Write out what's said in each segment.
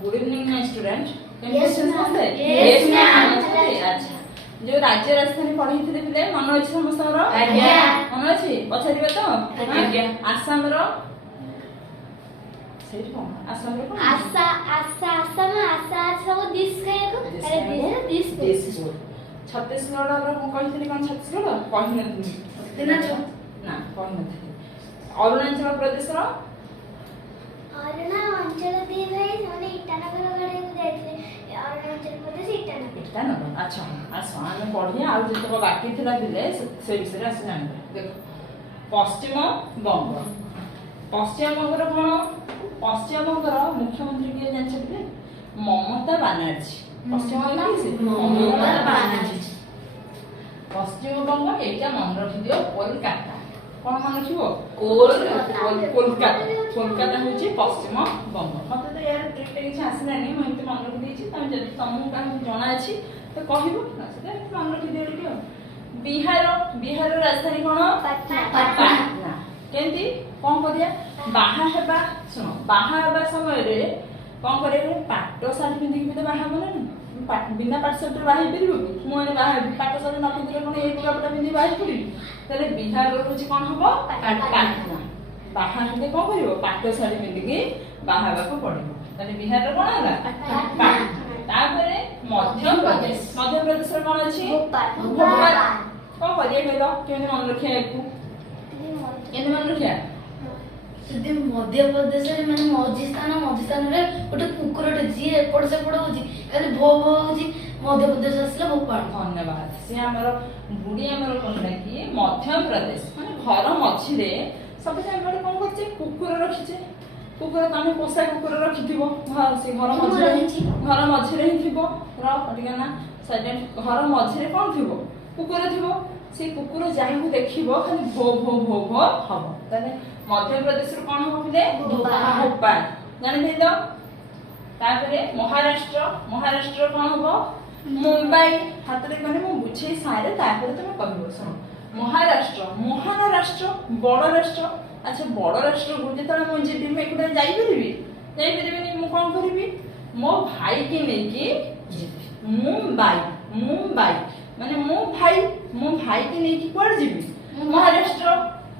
Good evening my student. Yes, ma'am. Yes ma'am. अच्छा जो राज्य राजधानी पढ़ी थे पिले मन अछि समस्तर आज्ञा मन अछि पछारिबे तो आज्ञा आसाम रो सेठ कोन आसाम रो कोन आशा आशा आसाम आशा सब दिस खायको अरे दिस छत्तीसगढ़ रो को कहिथिली कोन छत्तीसगढ़ कहि नथि दिना छ ना कहि नथि अरुणाचल प्रदेश रो अरुणाचल दी भाई माने ईटानगर गडे जायथे अरुणाचल प्रदेश ईटानगर अच्छा आसो आमे पढ़िया आ जतक बाकी थिला दिले से विषय रे आसे जानिबे देखो पश्चिम बंग पश्चिम बंग रो कोन पश्चिम बंग रो मुख्यमंत्री के जानछ दिले ममता बनर्जी पश्चिम बंग से ममता बनर्जी पश्चिम बंग एटा मन रखि दियो कोलकाता कोन मन रखिबो कोलकाता कोलकाता होची पश्चिम बंग मते तो यार ट्रिक किछ आसलानी म एते मन रखि देछि तमे जदि तमु का जणा अछि तो कहबो ना से मन रखि देले दियो बिहार बिहार राजधानी कोन पटना केंती कोन करिया बाहा हेबा सुनो बाहा हेबा समय रे कोन करे पाटो साड़ी पिंदी के बाहा बने बिना पाट साड़ी बाहा परिबो कि मोने बाहा पाटो साड़ी न पिंदी कोन एक कपड़ा पिंदी बाहा पड़ी तले बिहार रो होची कोन हबो पटना बाहा हेते कोन करिवो पाटो साड़ी पिंदी के बाहा बाको पड़िबो तले बिहार रो कोन हला पटना तापरे मध्य प्रदेश रो कोन अछि भोपाल कोन करिया कहलो केने मन रखिया एकु केने मन रखिया ଯଦି ମଧ୍ୟପ୍ରଦେଶରେ ମାନେ ମଝି ସ୍ଥାନରେ ଗୋଟେ କୁକୁରଟେ ଯିଏ ଏପଟ ସେପଟ ହଉଛି ଖାଲି ଭୋ ଭୋ ହଉଛି ମଧ୍ୟପ୍ରଦେଶ ଆସିଲା ଭୋପାଳ। ଧନ୍ୟବାଦ ସେ ଆମର ବୁଢୀ ଆମର କହିଲା କି ମଧ୍ୟପ୍ରଦେଶ ମାନେ ଘର ମଝିରେ ସବୁ ଜାଗାରେ କଣ କରୁଛେ କୁକୁର ରଖିଛେ କୁକୁର ତମେ ପୋଷା କୁକୁର ରଖିଥିବ ସେ ଘର ମଝିରେ ହିଁ ଥିବ ଟିକେ ନା ଘର ମଝିରେ କଣ ଥିବ କୁକୁର ଥିବ से कुकुर जाहिको देखिबो खाली भो भो भो भो हबो तने मध्य प्रदेश रो कोन होबले भोपाल जानि भेलो तापरे महाराष्ट्र कोन होबो मुंबई हातरे कोने मु बुझे सारे तापरे तुम कहबो सुन महाराष्ट्र बड़ राष्ट्र अच्छा बड़ राष्ट्र गुजे तळे मु जेबी मे कुडा जाई परिबी मु कोन करिबी मो भाई के लेके मुंबई माने मो भाई के लेके कोड जीबी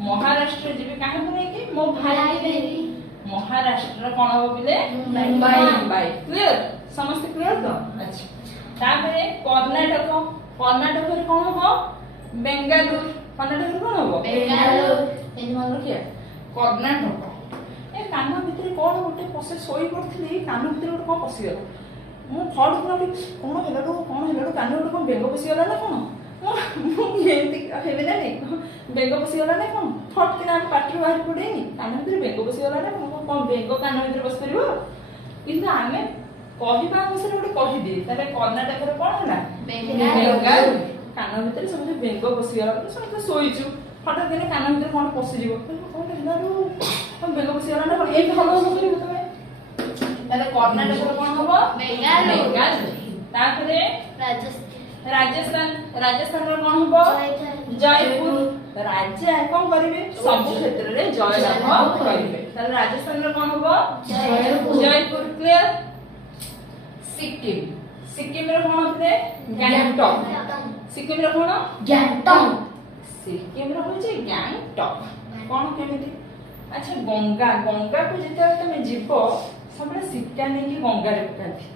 महाराष्ट्र जीबी काहे को लेके मो भाई के लेके महाराष्ट्र कोन हो बिले मुंबई क्लियर समस्त क्लियर तो अच्छा तापरे कर्नाटक रे कोन हो बेंगालुरु कर्नाटक रे कोन हो बेंगालुरु एन मन रखिया कर्नाटक ए कान भितर कोन गोटे पसे सोई पड़थली कान भितर गोटे कोन पसी गला मु फड कोन हेलाडो कान गोटे कोन बेंग पसी गला ना कोन एमती हेबे ना नहीं बेंग पसी गला ना कोन फट के ना पाटी बाहर पड़ेनी कान भितर बेंग पसी गला ना कोन बेंग कान भितर बस परिबो किंतु आमे कहिबा अनुसार गोटे कहि दे तबे कर्नाटक रे कोन हला बेंगालुरु कान भितर सब बेंग पसी गला सब सोइछु फट के कान भितर कोन पसी जीवो कोन हेलाडो बेंग पसी गला ना ए भलो करिबो तबे तबे कर्नाटक रे कोन होबो बेंगालुरु तापरे राजस्थान रे कोन होबो जयपुर राज्य कोन करिवे सब क्षेत्र रे जय लाभ करिवे तले राजस्थान रे कोन होबो जयपुर क्लियर सिक्किम रे कोन होते गैंगटॉक सिक्किम रे कोन गैंगटॉक सिक्किम रे होचे गैंगटॉक कोन केमिति अच्छा गंगा को जेते तमे जीवो सबले सिक्का नै कि गंगा रे पकाथि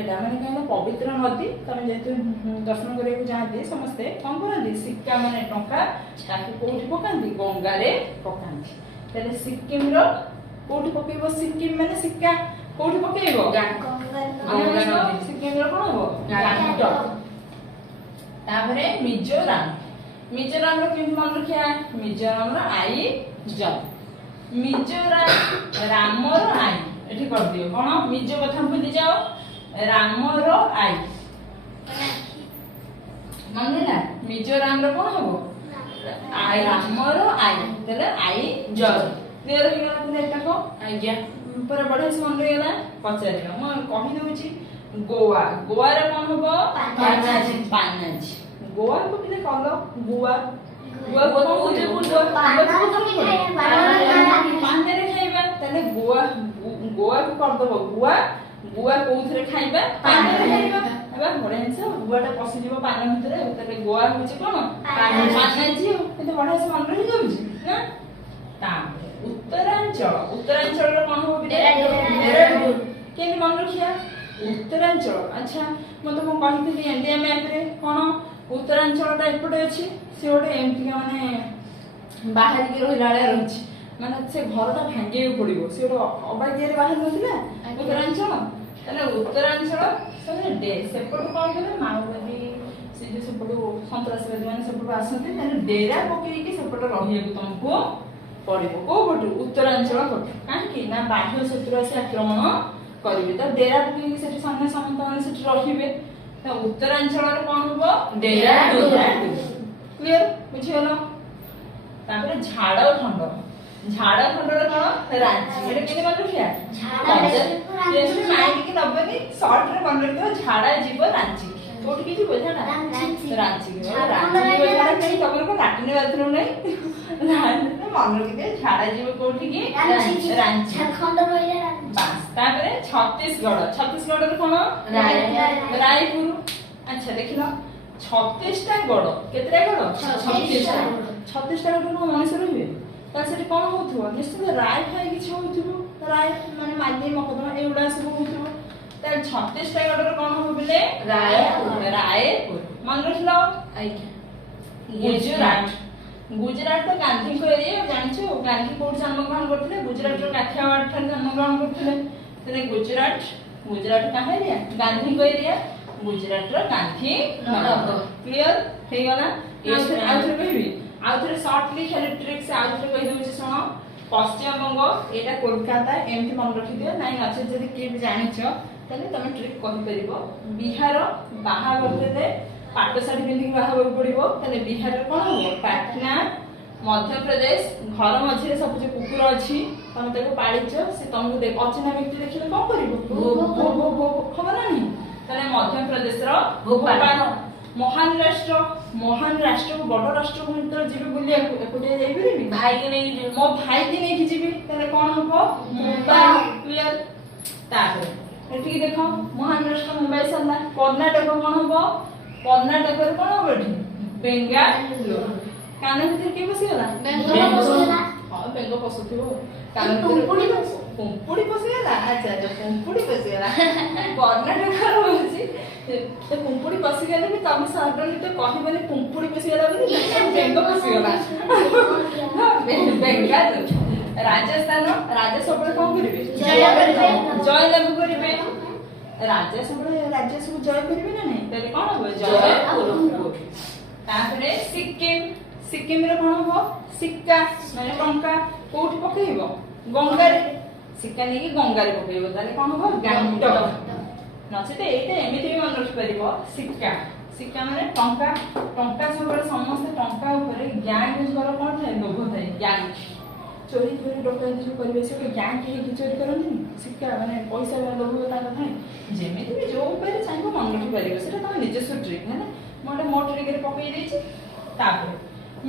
एटा माने कहना पवित्र नदी तमे जेते दर्शन करे को जाते समस्ते कोन करନ୍ତି सिक्का माने टंका ताकि कोठी पकांती गंगा रे पकांती तले सिक्किम रो कोठी पकेबो सिक्किम माने सिक्का कोठी पकेबो गंगा नदी सिक्किम रो कोन हो गंगटॉक तापरे मिजोरम रो केन मन रखिया मिजोरम रो आई ज मिजोरम रामर आई एठी कर दियो कोन मिजो कथा भूली जाओ रामर आई मानेला मिजोरम रो कोन होबो आई रामर आई तले आई ज क्लियर हो गला तने एटा को आज्ञा पर बडे से मन रेला पचारिला म कहि दउची गोवा रे कोन होबो पानाजी गोवा को पिले कहलो गोवा को जे पाना रे खाइबा तने गोवा को कर दबो गोवा ଗୁଆ କୋଉଥିରେ ଖାଇବା? ପାନରେ ଖାଇବା। ଏବେ ବଢିଆ ଜିନିଷ, ଗୁଆଟା ପଶିଯିବ ପାନ ଭିତରେ, ତାପରେ ଗୁଆ ହଉଛି କଣ? ପାନାଜି। କିନ୍ତୁ ବଢିଆ ସେ ମନେ ରହିଯାଉଛି ନା। ତାପରେ ଉତ୍ତରାଞ୍ଚଳ, ଉତ୍ତରାଞ୍ଚଳର କଣ ହବ? କେମିତି ମନେ ରଖିବା ଉତ୍ତରାଞ୍ଚଳ? ଆଚ୍ଛା ମୁଁ ତମକୁ କହିଥିଲି ଇଣ୍ଡିଆ ମ୍ୟାପରେ କଣ ଉତ୍ତରାଞ୍ଚଳଟା ଏପଟେ ଅଛି, ସେ ଗୋଟେ ଏମିତିକା ମାନେ ବାହାରିକି ରହିଲା ଭଳିଆ ରହିଛି, ମାନେ ସେ ଘରଟା ଭାଙ୍ଗିବାକୁ ପଡିବ, ସେ ଗୋଟେ ଅବାଗିଆରେ ବାହାରି ନଥିଲା ଉତ୍ତରାଞ୍ଚଳ। ତାହେଲେ ଉତ୍ତରାଞ୍ଚଳ ସେପଟୁ କଣ କଲେ ମାଓବାଦୀ, ସେ ଯୋଉ ସେପଟୁ ସନ୍ତ୍ରାସବାଦୀ ମାନେ ସେପଟୁ ଆସନ୍ତି, ତାହେଲେ ଡେରା ପକେଇକି ସେପଟେ ରହିବାକୁ ତମକୁ ପଡିବ। କୋଉ ପଟୁ? ଉତ୍ତରାଞ୍ଚଳ ପଟୁ। କାହିଁକି ନା ବାହ୍ୟ ଶତ୍ରୁ ଆସି ଆକ୍ରମଣ କରିବେ, ତ ଡେରା ପକେଇକି ସେଠି ସୈନ୍ୟ ସାମନ୍ତ ମାନେ ସେଠି ରହିବେ। ତ ଉତ୍ତରାଞ୍ଚଳରେ କଣ ହବ? ଡେରା। କ୍ଲିୟର? ବୁଝିଗଲ? ତାପରେ ଝାଡଖଣ୍ଡ, ଝାଡଖଣ୍ଡରେ କଣ? ରାଞ୍ଚି। ଏଟା କେମିତି ମନେ ରଖିବା? ମାଇକି ନବନି, ସର୍ଟରେ ମନେ ରଖିବ। ଝାଡା ଯିବ ରାଞ୍ଚି। କୋଉଠିକି ଯିବ? ଝାଡା ରାଞ୍ଚି। ତମର କଣ ଲାଟିନ ବାଥରୁମ ନାହିଁ? ମନେ ରଖିଦିଅ, ଝାଡା ଯିବ କୋଉଠିକି? ରାଞ୍ଚି। ବାସ୍। ତାପରେ ଛତିଶଗଡ, ଛତିଶଗଡରେ କଣ? ରାୟପୁର। ଆଚ୍ଛା ଦେଖିଲ, 36ଟା ଗଡ। କେତେଟା ଗଡ? 36ଟା। 36ଟା ଗଡ କଣ ମଣିଷ ରହିବେ? ତାହେଲେ ସେଠି କଣ ହଉଥିବ? ନିଶ୍ଚିତ ରାୟ ଫାଇ କିଛି ହଉଥିବ, ରାୟ ମାନେ ମାଲି ମକଦ୍ଦମା ଏଗୁଡା ସବୁ ହଉଥିବ। ତାହେଲେ 36ଟା ଗଡରେ କଣ ହବ ବୋଲେ? ରାୟପୁର। ରାୟପୁର ମନେ ରଖିଲ। ଗୁଜୁରାଟ, ଗୁଜୁରାଟ ତ ଗାନ୍ଧୀଙ୍କ ଏରିଆ, ଜାଣିଛୁ ଗାନ୍ଧୀ କୋଉଠି ଜନ୍ମଗ୍ରହଣ କରିଥିଲେ? ଗୁଜୁରାଟର କାଠିଆୱାଡ ଠାରେ ଜନ୍ମଗ୍ରହଣ କରିଥିଲେ। ତାହେଲେ ଗୁଜୁରାଟ, ଗୁଜୁରାଟ କାହା ଏରିଆ? ଗାନ୍ଧୀଙ୍କ ଏରିଆ। ଗୁଜୁରାଟର ଗାନ୍ଧୀ ନଗର। କ୍ଲିୟର ହେଇଗଲା? ଆଉଥରେ କହିବି, ଆଉଥରେ ସର୍ଟଲି ଖାଲି ଟ୍ରିକ୍ସ ଆଉଥରେ କହିଦଉଛି ଶୁଣ। ପଶ୍ଚିମବଙ୍ଗ ଏଇଟା କୋଲକାତା, ଏମିତି ମନେ ରଖିଦିଅ। ନାଇଁ ନଚେତ ଯଦି କିଏ ବି ଜାଣିଛ ତାହେଲେ ତମେ ଟ୍ରିକ୍ କହିପାରିବ। ବିହାର, ବାହାଘର ଦେଲେ ପାଟ ଶାଢୀ ପିନ୍ଧିକି ବାହା ହେବାକୁ ପଡିବ, ତାହେଲେ ବିହାରରେ କଣ ହବ? ପାଟନା। ମଧ୍ୟପ୍ରଦେଶ, ଘର ମଝିରେ ସବୁ ଯୋଉ କୁକୁର ଅଛି, ତମେ ତାକୁ ପାଳିଛ, ସେ ତମକୁ ଅଚିହ୍ନା ବ୍ୟକ୍ତି ଦେଖିଲେ କଣ କରିବ? ଖବର ନାହିଁ। ତାହେଲେ ମଧ୍ୟପ୍ରଦେଶର ଭୋପାଳ। ମହାନ ରାଷ୍ଟ୍ର, ମହାନ ରାଷ୍ଟ୍ରକୁ ବଡ ରାଷ୍ଟ୍ରକୁ ଯେତେବେଳେ ଯିବି ବୁଲିବାକୁ, ଏପଟେ ଯାଇପାରିବି? ଭାଇକି ନେଇକି ଯିବି, ମୋ ଭାଇକି ନେଇକି ଯିବି, ତାହେଲେ କଣ ହବ? ମୁମ୍ବାଇ। କ୍ଲିୟର? ତାପରେ ଏଠିକି ଦେଖ, ମହାନ ରାଷ୍ଟ୍ର ମୁମ୍ବାଇ ସରିଲା। କର୍ଣ୍ଣାଟକ କଣ ହବ? କର୍ଣ୍ଣାଟକରେ କଣ ହବ? ଏଠି ବେଙ୍ଗାଲୁରୁ। କାନ ଭିତରେ କିଏ ପଶିଗଲା? ହଁ ବେଙ୍ଗ ପଶୁଥିବ। କାନ ଭିତରେ ପୁମ୍ପୁଡି ପଶିଗଲା। ଆଚ୍ଛା ଆଚ୍ଛା, ପୁମ୍ପୁଡି ପଶିଗଲା। କର୍ଣ୍ଣାଟକର ହଉଛି ପୁମ୍ପୁଡି ପଶିଗଲେ ବି ତମେ ସଡନଲି ତ କହିବନି ପୁମ୍ପୁଡି ପଶିଗଲା ବୋଲି, ବେଙ୍ଗ ପଶିଗଲା। ବେଙ୍ଗାଲୁରୁ। ରାଜସ୍ଥାନ, ରାଜା ସବୁବେଳେ କଣ କରିବେ? ଜୟଲାଭ କରିବେ। ରାଜା ସବୁବେଳେ ରାଜ୍ୟ ସବୁ ଜୟ କରିବେ ନା ନାଇଁ? ତାହେଲେ କଣ ହବ? ଜୟପୁର। ତାପରେ ସିକିମ, ସିକିମରେ କଣ ହବ? ସିକ୍କା ମାନେ ଟଙ୍କା। କୋଉଠି ପକେଇବ? ଗଙ୍ଗାରେ। ସିକ୍କା ନେଇକି ଗଙ୍ଗାରେ ପକେଇବ, ତାହେଲେ କଣ ହବ? ଗ୍ୟାଙ୍ଗଟକ। ନଚେତ ଏଇଟା ଏମିତି ବି ମନେ ରଖିପାରିବ, ସିକ୍କା। ସିକ୍କା ମାନେ ଟଙ୍କା। ଟଙ୍କା ସବୁବେଳେ ସମସ୍ତେ ଟଙ୍କା ଉପରେ ଗ୍ୟାଙ୍ଗଙ୍କର କଣ ଥାଏ? ଲୋଭ ଥାଏ। ଗ୍ୟାଙ୍ଗ ଚୋରି ଚୋରି ଡକାୟତି ଯୋଉ କରିବେ, ସେ ଗୋଟେ ଗ୍ୟାଙ୍ଗ ହେଇକି ଚୋରି କରନ୍ତିନି? ସିକ୍କା ମାନେ ପଇସା ଲୋଭ ତାଙ୍କ ଥାଏ। ଯେମିତି ବି ଯୋଉ ଉପାୟରେ ଚାହିଁବ ମନେ ରଖିପାରିବ, ସେଟା ତମ ନିଜସ୍ୱ ଟ୍ରିକ୍। ହେଲା, ମୁଁ ଗୋଟେ ମୋ ଟ୍ରିକରେ ପକେଇ ଦେଇଛି। ତାପରେ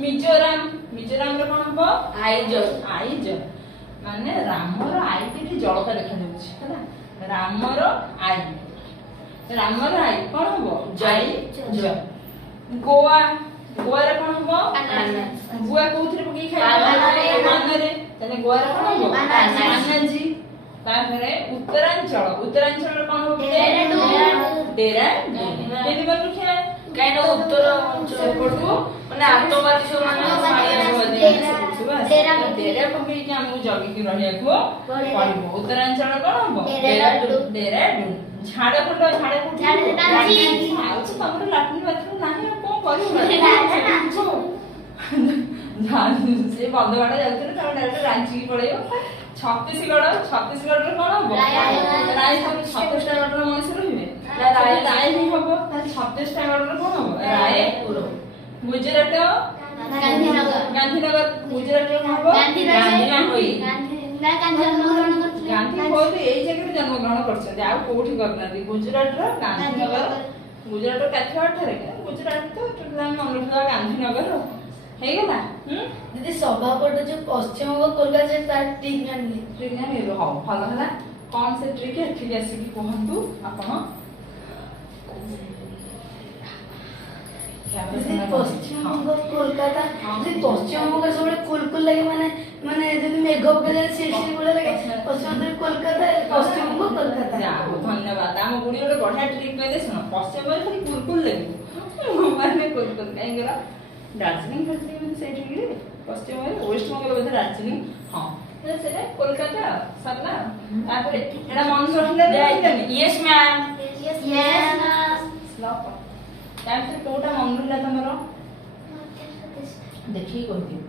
ମିଜୋରାମ, ମିଜୋରାମରେ କଣ ହବ? ଆଇଜଲ। ଆଇଜଲ ମାନେ ରାମର ଆଇଟି ଜଳକା ଦେଖାଯାଉଛି, ହେଲା, ରାମର ଆଇ। ରାମର ଆଇ କଣ ହବ? ଜାଇ ଜୟ। ଗୋଆ, ଗୋଆରେ କଣ ହବ? ଗୁଆ କୋଉଥିରେ ପକେଇ ଖାଇବା? ପାନରେ। ତାହେଲେ ଗୋଆରେ କଣ ହବ? ପାନାଜି। ତାପରେ ଉତ୍ତରାଞ୍ଚଳ, ଉତ୍ତରାଞ୍ଚଳରେ କଣ ହବ? ଡେରାଡୁନ। କେମିତି ମନେ ରଖିବା? କାହିଁକି ନା ଉତ୍ତର ସେପଟୁ ମାନେ ଆତଙ୍କବାଦୀ ସବୁମାନେ ଡେରା ପକେଇକି ଆମକୁ ଜଗିକି ରହିବାକୁ ପଡିବ। ଉତ୍ତରାଞ୍ଚଳ କଣ ହବ? ଡେରାଡୁନ। ଝାଡଖଣ୍ଡ, ଝାଡଖଣ୍ଡ ତମର ଲାଟିନ ବାଥରୁମ ନାହିଁ, ଆଉ କଣ କରିବ? ସେ ବନ୍ଧବାଡ ଯାଉଥିଲେ, ତମେ ଡାଇରେକ୍ଟ ରାଞ୍ଚିକି ପଳେଇବ। ଛତିଶଗଡ, ଛତିଶଗଡରେ କଣ ହବ? ରାୟପୁର। 36ଟା ଗଡର ମଣିଷ ରହିବେ, ରାୟ ହିଁ ହବ। ତାହେଲେ 36ଟା ଗଡରେ କଣ ହବ? ରାୟପୁର। ଗୁଜୁରାଟ, ଗାନ୍ଧୀନଗର। ଗୁଜୁରାଟରେ କଣ ହବ? ଗାନ୍ଧୀ ବହୁତ ଏଇ ଜାଗାରେ ଜନ୍ମଗ୍ରହଣ କରିଛନ୍ତି, ଆଉ କୋଉଠି କରିନାହାନ୍ତି। ଗୁଜୁରାଟର ଗାନ୍ଧୀନଗର, ଗୁଜୁରାଟର କାଠିଆୱାଡ ଠାରେ। ଗୁଜୁରାଟ ତ ମନେ ରଖିବା ଗାନ୍ଧୀନଗର। ହେଇଗଲା? ଦିଦି ସଭାପଟ ଯୋଉ ପଶ୍ଚିମବଙ୍ଗ କୋଲକାତା ତାର ଠିକ ଜାଣିଲି। ହଉ ଭଲ ହେଲା। कौन से ट्रिक एठी आसिकी कहंतु आपण ଯଦି ପଶ୍ଚିମବଙ୍ଗ କୋଲକାତା ଯଦି ପଶ୍ଚିମବଙ୍ଗ ସବୁବେଳେ କୁଲକୁଲ ଲାଗେ ମାନେ ଯଦି ମେଘ ପକେଇଲେ ସିଡି ଭଳିଆ ଲାଗେ ପଶ୍ଚିମବଙ୍ଗ କୋଲକାତା ପଶ୍ଚିମବଙ୍ଗ କୋଲକାତା ଧନ୍ୟବାଦ ଆମ ବୁଢୀ ଗୋଟେ ବଢିଆ ଟ୍ରିକ୍ କହିଲେ ଶୁଣ ପଶ୍ଚିମବଙ୍ଗ ଖାଲି କୁଲକୁଲ ଲାଗିବ ମାନେ କୁଲକୁଲ କାହିଁକି ଦାର୍ଜିଲିଂ ଫାର୍ଜିଲିଂ ସେଇଠି କି ପଶ୍ଚିମବଙ୍ଗ ୱେଷ୍ଟବଙ୍ଗର ବୋଧେ ଦାର୍ଜିଲିଂ ହଁ ସେଟା କୋଲକାତା ସରିଲା ତାପରେ ଏଟା ମନ ରଖିଲେ ୟେସ୍ ମ୍ୟାମ୍ ସ୍ଲପ ତାପରେ କୋଉଟା ମନ ରହିଲା ତମର ଦେଖିକି କହିଦିଅ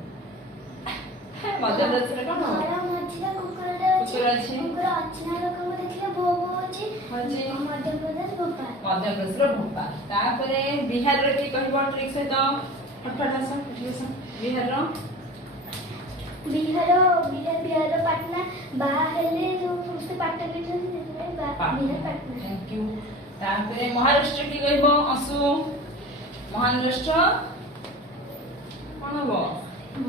ମଧ୍ୟପ୍ରଦେଶରେ କଣ ଘର ମଝିରେ କୁକୁରଟେ ଅଛି କୁକୁର ଅଛି। କୁକୁର ଅଚିହ୍ନା ଲୋକଙ୍କୁ ଦେଖିଲେ ଭୋ ଭୋ ଅଛି ହଉଛି ମଧ୍ୟପ୍ରଦେଶ ଭୋପାଳ ମଧ୍ୟପ୍ରଦେଶର ଭୋପାଳ ତାପରେ ବିହାରର କି କହିବ ଟ୍ରିକ୍ ସହିତ ଫଟଫଟ ଆସ ବିହାରର ବିହାର ପାଟନା ବାହା ହେଲେ ଯୋଉ ସମସ୍ତେ ପାଟ ପିନ୍ଧନ୍ତି ସେଥିପାଇଁ ବିହାର ପାଟନା ଥ୍ୟାଙ୍କ ୟୁ ତାପରେ ମହାରାଷ୍ଟ୍ର କି କହିବ ଆସୁ ମହାରାଷ୍ଟ୍ର କଣ ହବ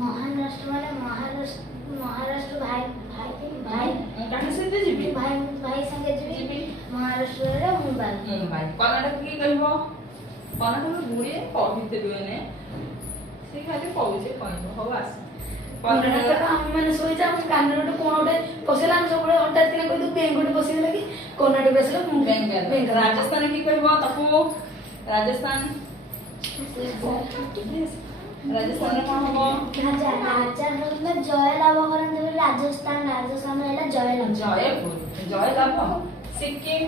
ମହାରାଷ୍ଟ୍ର ମାନେ ମହାରାଷ୍ଟ୍ର ଭାଇ କାହା ସହିତ ଯିବି ଭାଇ ସାଙ୍ଗେ ଯିବି ମହାରାଷ୍ଟ୍ରରେ ମୁମ୍ବାଇ କର୍ଣ୍ଣାଟକ କି କହିବ କର୍ଣ୍ଣାଟକ ଗୁଡିଏ କହିଥିଲୁ ସେ ଖାଲି କହୁଛି କହିବ ହଉ ଆସ କର୍ଣ୍ଣାଟକ ଆମେ ମାନେ ଶୋଇଛୁ ଆମ କାନରେ ଗୋଟେ କଣ ଗୋଟେ ପଶିଲା ଆମେ ସବୁବେଳେ ହଠାତ୍ କିନା କହିଦୁ ବେଙ୍ଗ ଗୋଟେ ପଶିଗଲା କି କର୍ଣ୍ଣାଟକ ଆସିଲା ବେଙ୍ଗାଲ ରାଜସ୍ଥାନ କି କହିବ ତାକୁ ରାଜସ୍ଥାନ ରାଜସ୍ଥାନରେ କଣ ହବ ରାଜା ହେଲେ ଜୟ ଲାଭ କରନ୍ତି ବୋଲି ରାଜସ୍ଥାନ ହେଲା ଜୟ ଲାଭ ସିକିମ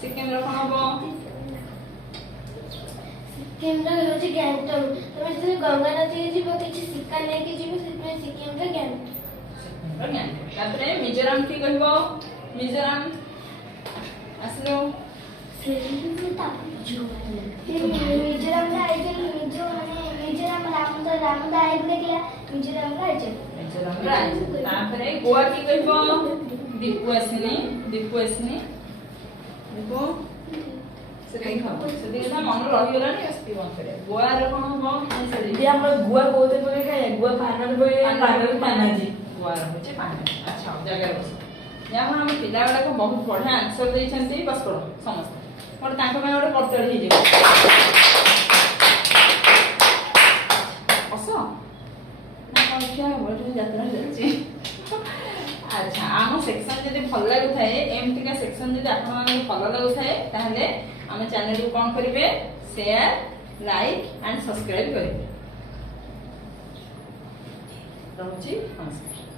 ସିକିମର କଣ ହବ ସିକିମର ହେଉଛି ଗ୍ୟାଙ୍ଗଟକ୍ ତମେ ଯେତେବେଳେ ଗଙ୍ଗା ନଦୀ ଯିବ କିଛି ଶିକ୍ଷା ନେଇକି ଯିବ ସେଥିପାଇଁ ସିକିମର ଗ୍ୟାଙ୍ଗଟକ୍ ତାପରେ ମିଜୋରାମ କି କହିବ ମିଜୋରାମ ଆସିଲୁ ମିଜୋରାମର ଆଇଚଲ ମିଜୋରାମ ରାମଦା ଆଇବ ଦେଖିଲା ମିଜୋରାମର ଆଇଚଲ ତାପରେ ଗୋଆ କି କହିବ ଦୀପୁ ଆସିନି ଦୀପୁ ସେତିକି ମନେ ରହିଗଲାଣି ଆସିକି ବନ୍ଦ କରିବା ଗୋଆର କଣ ହବ ଆମର ଗୁଆ କୋଉତେ ପକେଇ ଖାଏ ଗୁଆ ପାନରେ ପକେଇ ପାନାଜି ଗୋଆର ହଉଛି ପାନାଜି ଆଚ୍ଛା ଜାଗାରେ ବସ ଯାହା ଆମ ପିଲା ଗୁଡାକ ବହୁତ ବଢିଆ ଆନ୍ସର ଦେଇଛନ୍ତି ବସ ପଡ ସମସ୍ତେ ଗୋଟେ ତାଙ୍କ ପାଇଁ ଗୋଟେ କଟଳି ହେଇଯିବ ବସ ନା କଣ ଖିଆ ହବ ଏଠି ଯାତ୍ରା ଚାଲିଛି ଆଚ୍ଛା ଆମ ସେକ୍ସନ ଯଦି ଭଲ ଲାଗୁଥାଏ ଏମିତିକା ସେକ୍ସନ ଯଦି ଆପଣମାନଙ୍କୁ ଭଲ ଲାଗୁଥାଏ ତାହେଲେ ଆମ ଚ୍ୟାନେଲକୁ କଣ କରିବେ ସେୟାର ଲାଇକ୍ ଆଣ୍ଡ ସବସ୍କ୍ରାଇବ କରିବେ ରହୁଛି ନମସ୍କାର।